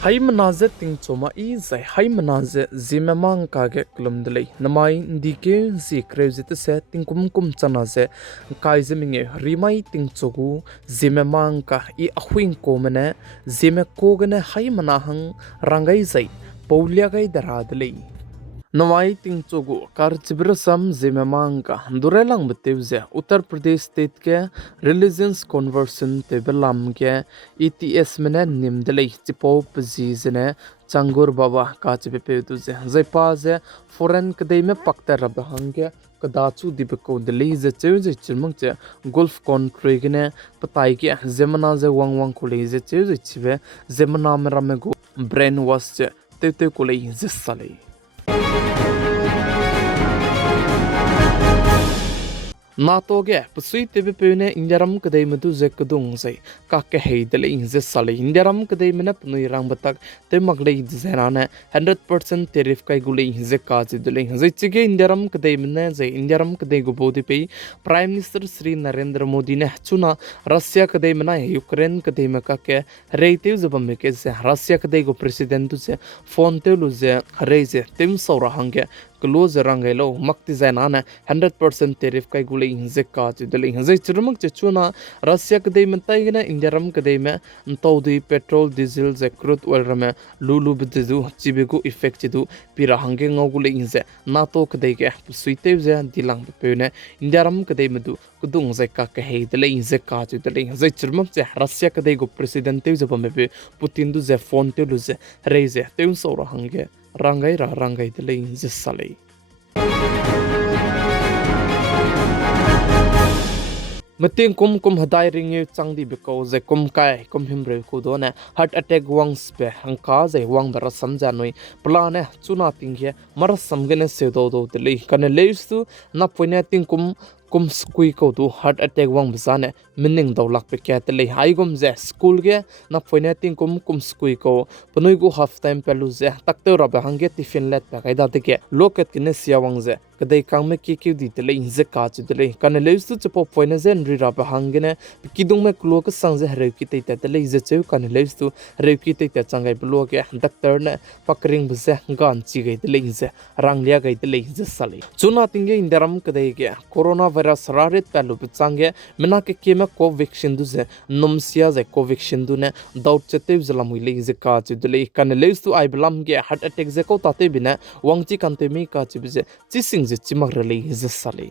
Hai manaze ting choma I zai hai manaze Zememankanews klumdlei namai ndike zi krezit se ting kum chana ze kai zeminge rimai ting chogu Zememanka I ahuin komene Zeme kogene hai manahang rangai zai paulia gai daradlei Nawai ting chogu kar chibrasam Zememanka durelang betevze Uttar Pradesh state ke religions conversion tebelam ke ETS mene nimdelei chipo pzizene changur baba ka chipe tuze zaipa ze foreign kadai me pakta rabhangke kadachu dibko delei ze cheuze chirmang che golf country gene patai ke zemana ze wang khulei ze cheuze chibe zemana meramego brain wash che te kolei ze salei NATO ge pusui tebe pene indiaram kadai madu ze kadung sai ka ke heidele inze sale indiaram kadai mena punui rang batak te magle izerana 100% tariff kai gule inze ka zidele ze chige indiaram kadai mena ze indiaram kadai go bodi pe prime minister Sri Narendra Modi ne chuna Russia kadai mena Ukraine kadai ma ka ke reite zubam me ke ze Russia kadai go president ze phone te lu ze reize tim saura hange close rangelo makti zainana 100% tariff kai gule inze ka chidele inze chirmak chuna Russia kadai mentai gena indiaram kadai me ntodi petrol diesel ze crude oil rame lulu bidu chibegu effect chidu pira hange ngogule inze NATO kadai ge suite ze dilang pene indiaram kadai medu kudung ze ka ke heidele inze ka chidele inze chirmak che Russia kadai go president te ze bambe Putin du ze phone te lu ze reize te sora hange rangai dele inze salei Mating kum hadai ring changdi beko ze kai himre ko do na heart attack wang spe hangka ze wang bara samja noi plane chuna tinghe mar samgene se do dele kan leistu na poina ting kum skui ko tu heart attack wang bsane meaning do lak pe kya tele haigom ze school ge na poina ting kum skui ko panoi go half time pelu ze takte ra ba hange tiffin let pa kaida teke loket kine sia wang ze kadai kang me ki di tele inze ka chi tele kan leistu chepo poina ze nri ra ba hangene kidung me klo ka sang ze hre ki te tele ze cheu kan leistu re ki te changai blo ge doctor ne pakring bse gan chi ge tele inze ranglia ge tele inze sale chuna tinge indaram kadai ge corona virus rarit pelu pchange mena ke kema covaxin du ze nomsia ze covaxin du ne daut chete zlamui le ze ka chi dele kan leistu ai blam ge heart attack ze ko tate bina wangchi kan te mi ka chi bize chi sing ze chimar le ze sale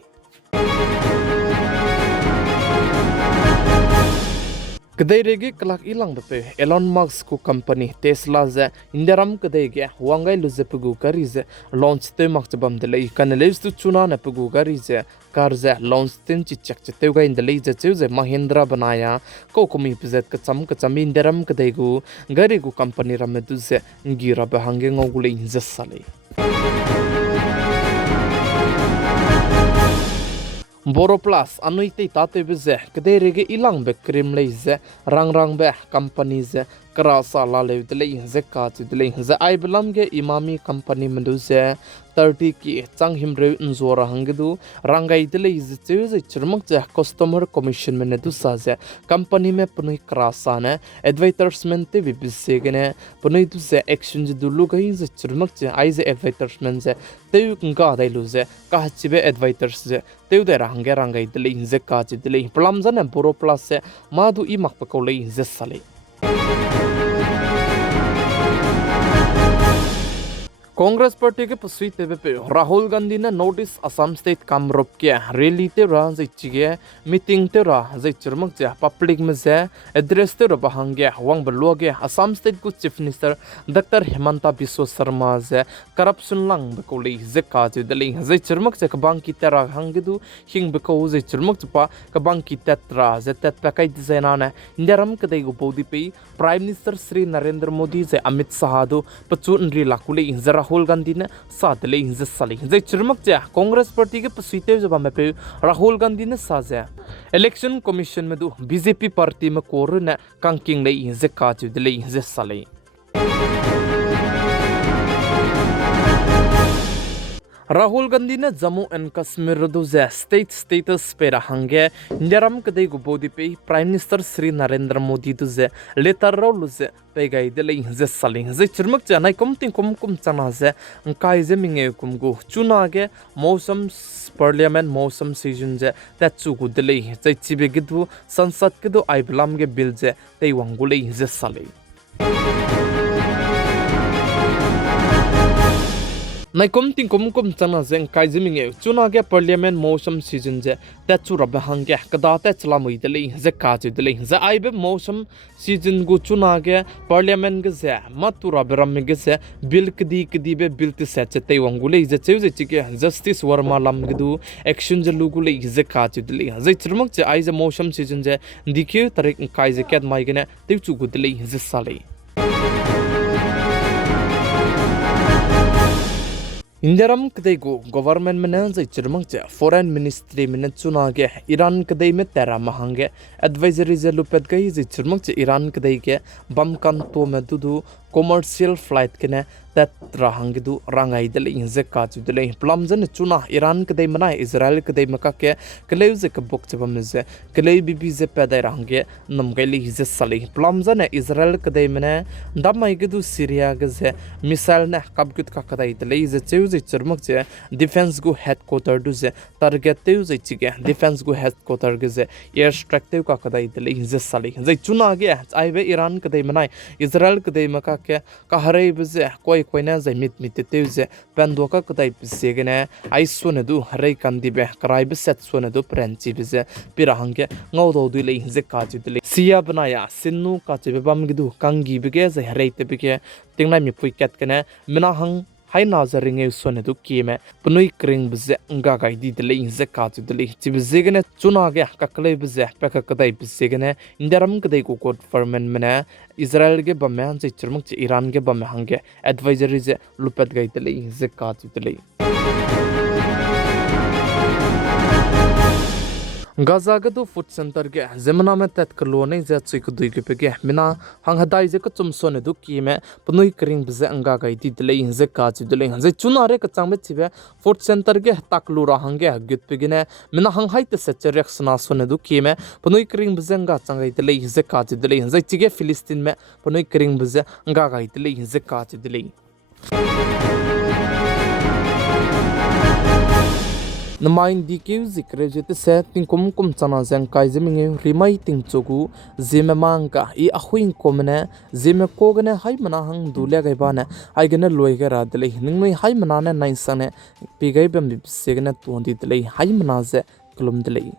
kadai rege kalak ilang bepe Elon Musk ko company Tesla ze indiaram kadai ge wangai lu ze pugu kari ze launch te mak chabam dele kan leistu chuna na pugu kari ze car जे launch तीन चिचक चते गा इंदले जे जे महिंद्रा बनाया को कोमी पिजेत का चमी इंदरम कदेगु गरेगु company रमे दुजे गिरा बहंगे ngogule इंजे साले Boro plus anuite tate bize kederege ilang be krim leize rang be company ze krasa la levdele ze ka tidle ze ai belamge imami company menduze 30 ki changhim re nzora hangdu rangai dele ze ze chirmak ze customer commission menedu saze company me punui krasa ne advertisement te bibisegene punui du ze exchange du lugai ze chirmak ze ai ze advertisement ze te nga dailu ze ka chibe advertise ze te de rangai dele ze ka tidle plamzan boro plus se madu I makpa ko le ze sale Congress party के पसुई तेबे पे राहुल गांधी ने notice Assam state Kamrup के rally ते रा जिचिगे meeting ते रा जि चरमक जे पब्लिक में जे एड्रेस ते बहंगे हवंग बलोगे असम स्टेट को chief minister doctor Himanta Biswa Sarma जे करप्शन लंग बकोली जे काज दले जे चरमक जे कबांग की तेरा हंगदु हिंग बको जे चरमक चपा कबांग की तेत्रा जे तेत पकाई डिजाइना ने इंदरम कदे गो बोदी पे प्राइम मिनिस्टर श्री नरेंद्र मोदी जे अमित शाह दो पचुन री लाकुले इंजरा राहुल गांधी ने साथ ले इंजे साले जे चिरमक जे कांग्रेस पार्टी के पसीते जब में पे राहुल गांधी ने साजे इलेक्शन कमीशन में दो बीजेपी पार्टी में कोर ने कंकिंग ले इंजे काज ले इंजे साले Rahul Gandhi ne Jammu and Kashmir do ze state status pe rahange Indiaram kadai gubodi pe Prime Minister Sri Narendra Modi do ze letter ro ze pe gai de le ze saling ze chirmak janai kum chana ze kai ze minge kum gu chuna ge mausam parliament mausam season je ta chu gu de le ze chibe gidu sansad ke do ai blam ge bill je te wangu le ze sale Naikom kum chana zeng kai ziminge chuna ge parliament mosam season je ta chu rab hangge kada ta chlamui dele ze ka ju dele ze aibe mosam season gu chuna ge parliament ge ze matura bram ge ze bill kdi be bill ti se che te wangule ze che ze chike justice warma lam ge du action je lugule ze ka ju dele ze chirmak che ai ze mosam season je dikhe tarik kai ze ket mai ge ne te chu gu dele ze sale Indiaram kadai go government mena zai chirmang che foreign ministry mena chuna ge Iran kadai me tera mahange advisory je lupet gai zai chirmang che Iran kadai ge bam kan to me dudu commercial flight kene that rahang du rangai dele inze ka chu dele plamjan chuna Iran kadai mana Israel kadai maka ke kleu ze ka bok chabam ze kleu bibi ze pedai range nam gai li ze sali plamjan Israel kadai mana damai ge du Syria ge ze missile na kabgut ka kadai dele ze cheu ze chirmak che defense go headquarter du ze target teu ze chige defense go headquarter ge ze air strike teu ka kadai dele ze sali ze chuna ge aibe Iran kadai mana Israel kadai maka ke ka harai bze koi na zai mit teu ze pando ka kadai pse ge ne ai sone du harai kan di be karai be set sone du prenchi bze pirahange ngau do du le ze ka ju le sia banaya sinnu ka che be bam gi du kangi be ge zai harai te be ge tingnai mi pui ket ke ne mina hang hai nazaring e sone du kime punui kring bze nga gai di de le ze ka ju le chi bze ge ne chuna ge ka klei bze pe ka kadai bze ge ne indaram kadai ko government mena Israel ge bamme ze chirmuk che Iran ge bamme hange advisory ze lupet gai de le ze ka ju le Gaza ga do food center ge zemana me tat kolone ze chik dui ge ge mina hang hadai ze ka chum sone du ki me punui kring bze anga gai di dele in ze ka chi dele ze chuna re ka chang me chibe food center ge taklu ra hang ge gyut pe ge ne mina hang hai te se cherek sna sone du ki me punui kring bze anga chang gai dele ze ka chi dele ze chige Philistine me punui kring bze anga gai dele ze ka chi dele Namain dikiu zikre jete se kum chana zang kai zeminge rimai ting chogu Zememanka I Ahuibe komne Zeme kogne hai mana hang dule gai bana ai gene loi ga ra dele ningnoi hai mana ne nai sane pigai bam segne tondi dele hai mana ze klum dele